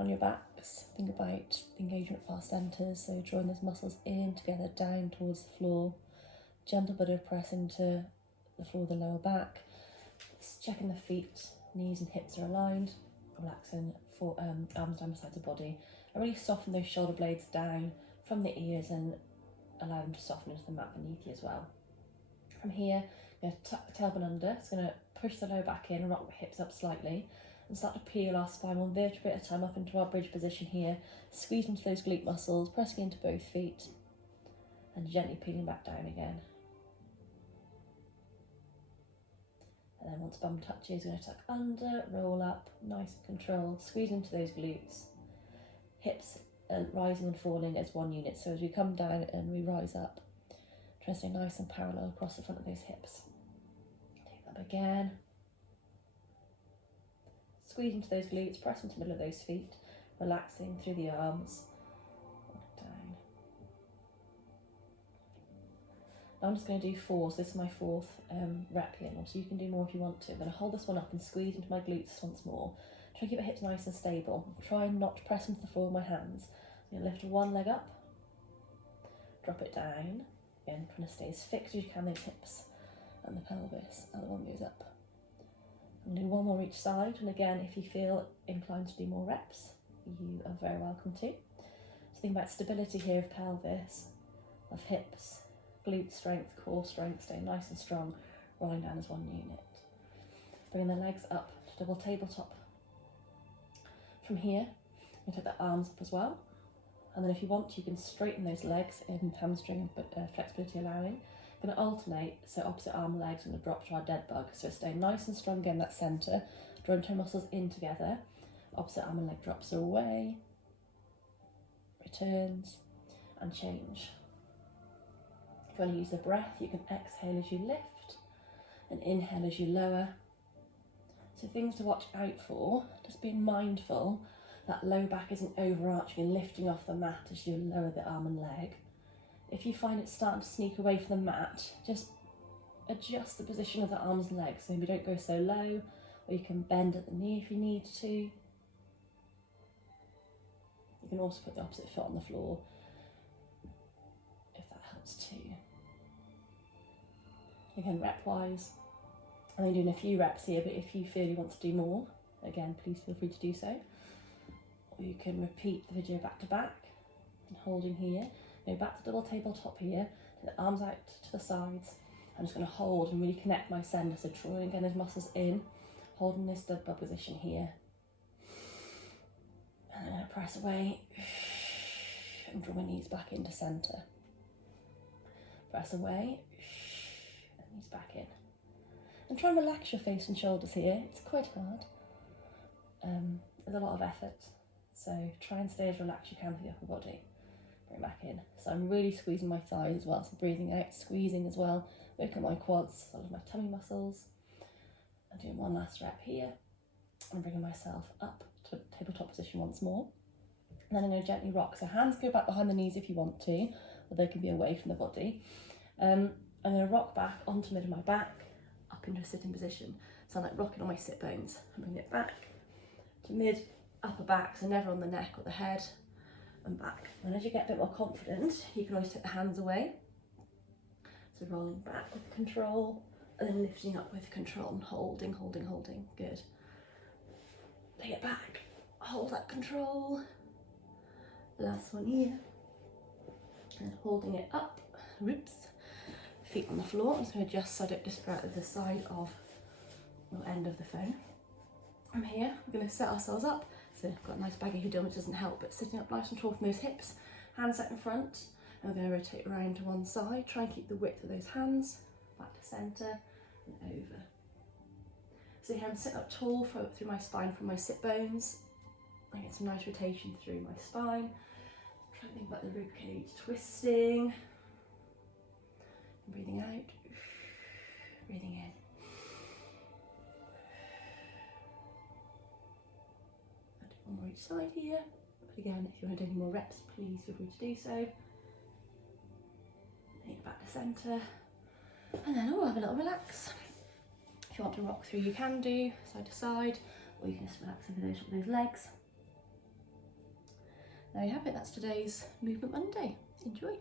On your backs, think about the engagement of our centres, so drawing those muscles in together, down towards the floor. Gentle bit of press into the floor of the lower back. Just checking the feet, knees and hips are aligned. Relaxing for arms down beside the body. And really soften those shoulder blades down from the ears and allow them to soften into the mat beneath you as well. From here, I'm going to tuck the tailbone under. It's going to push the lower back in, rock the hips up slightly, and start to peel our spine one vertebrae at a time up into our bridge position here. Squeeze into those glute muscles, pressing into both feet, and gently peeling back down again. And then once bum touches, we're going to tuck under, roll up, nice and controlled, squeeze into those glutes. Hips rising and falling as one unit, so as we come down and we rise up, try to stay nice and parallel across the front of those hips. Take that up again. Squeeze into those glutes, press into the middle of those feet, relaxing through the arms. Down. Now I'm just going to do 4, so this is my 4th rep here, so you can do more if you want to. I'm going to hold this one up and squeeze into my glutes once more. Try to keep my hips nice and stable. Try not to press into the floor with my hands. I'm going to lift one leg up, drop it down. Again, trying to stay as fixed as you can, those hips and the pelvis. Other one goes up. And do one more each side, and again, if you feel inclined to do more reps, you are very welcome to. So think about stability here of pelvis, of hips, glute strength, core strength, staying nice and strong, rolling down as one unit. Bringing the legs up to double tabletop. From here, you can take the arms up as well, and then if you want, you can straighten those legs in hamstring, but flexibility allowing. Going to alternate, so opposite arm legs, going to drop to our dead bug. So stay nice and strong again, that centre. Drawing toe muscles in together. Opposite arm and leg drops away. Returns and change. If you want to use the breath, you can exhale as you lift and inhale as you lower. So things to watch out for, just being mindful that low back isn't overarching and lifting off the mat as you lower the arm and leg. If you find it starting to sneak away from the mat, just adjust the position of the arms and legs. So maybe don't go so low, or you can bend at the knee if you need to. You can also put the opposite foot on the floor, if that helps too. Again, rep-wise, I'm only doing a few reps here, but if you feel you want to do more, again, please feel free to do so. Or you can repeat the video back to back, and holding here. Go back to double tabletop here, take the arms out to the sides. I'm just going to hold and really connect my centre, so drawing again those muscles in, holding this dead bug position here. And then I press away and draw my knees back into centre. Press away and knees back in. And try and relax your face and shoulders here, it's quite hard. There's a lot of effort, so try and stay as relaxed as you can for the upper body. Bring back in. So I'm really squeezing my thighs as well, so breathing out, squeezing as well, work on my quads, all of my tummy muscles. I'm doing one last rep here, and bringing myself up to tabletop position once more. And then I'm going to gently rock, so hands go back behind the knees if you want to, or they can be away from the body. I'm going to rock back onto the middle of my back, up into a sitting position, so I'm like rocking on my sit bones, and bring it back to mid upper back, so never on the neck or the head, and back. And as you get a bit more confident, you can always take the hands away. So rolling back with control, and then lifting up with control and holding, holding, holding. Good. Take it back, hold that control. Last one here. And holding it up, whoops. Feet on the floor. I'm just going to adjust so I don't disparate at the side of the end of the phone. From here, we're going to set ourselves up. So I've got a nice baggy hoodie on, which doesn't help, but sitting up nice and tall from those hips, hands set in front, and we're going to rotate around to one side, try and keep the width of those hands, back to centre and over. So here I'm sitting up tall through my spine from my sit bones. I get some nice rotation through my spine. Try and think about the rib cage twisting, and breathing out, breathing in. One more each side here, but again, if you want to do any more reps, please feel free to do so. Take it back to centre, and then we'll have a little relax. If you want to rock through, you can do side to side, or you can just relax over those legs. there you have it, that's today's Movement Monday. Enjoy.